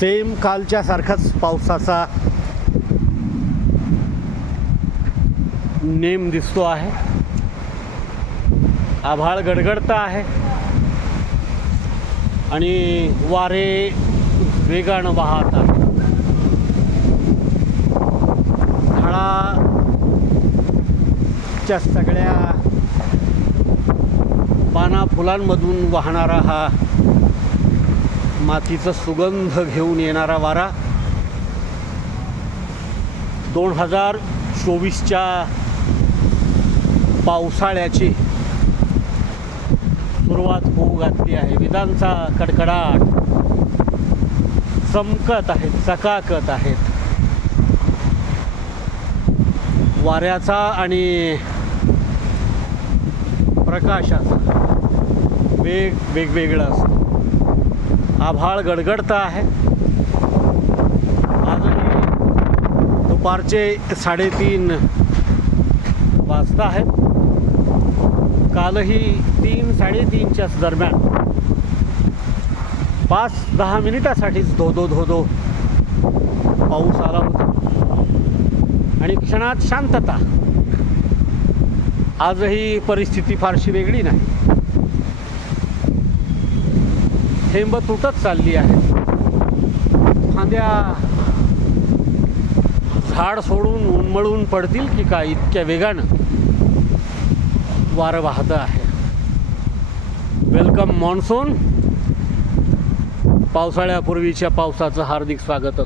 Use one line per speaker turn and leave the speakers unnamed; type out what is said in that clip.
Same कालच्या सारखाच पावसाचा नेम दिसतो आहे. आभाळ गडगडतं आहे. आणि वारे वेगानं वाहत आहे झाडाच्या सगळ्या पाना फुलांमधून वाहणारा हा मातीचा सुगंध घेऊन येणारा वारा दोन हजार चोवीसच्या पावसाळ्याची सुरुवात होऊ घातली आहे. विधांचा कडकडाट चमकत आहेत चकाकत आहेत. वाऱ्याचा आणि प्रकाशाचा वेग वेगवेगळा असतो. आभाळ गडगडतं आहे. आजही दुपारचे साडेतीन वाजता आहेत. कालही तीन साडेतीनच्या दरम्यान. पाच दहा मिनिटासाठीच धो धो धो धो पाऊस आला होता. आणि क्षणात शांतता. आजही परिस्थिती फारशी वेगळी नाही. थेंब तुटत चालली आहे. फांद्या झाड सोडून उन्मळून पडतील की काय इतक्या वेगानं? वारं वाहतं आहे. Welcome monsoon. पावसाळ्यापूर्वीच्या पावसाचं हार्दिक स्वागत असो.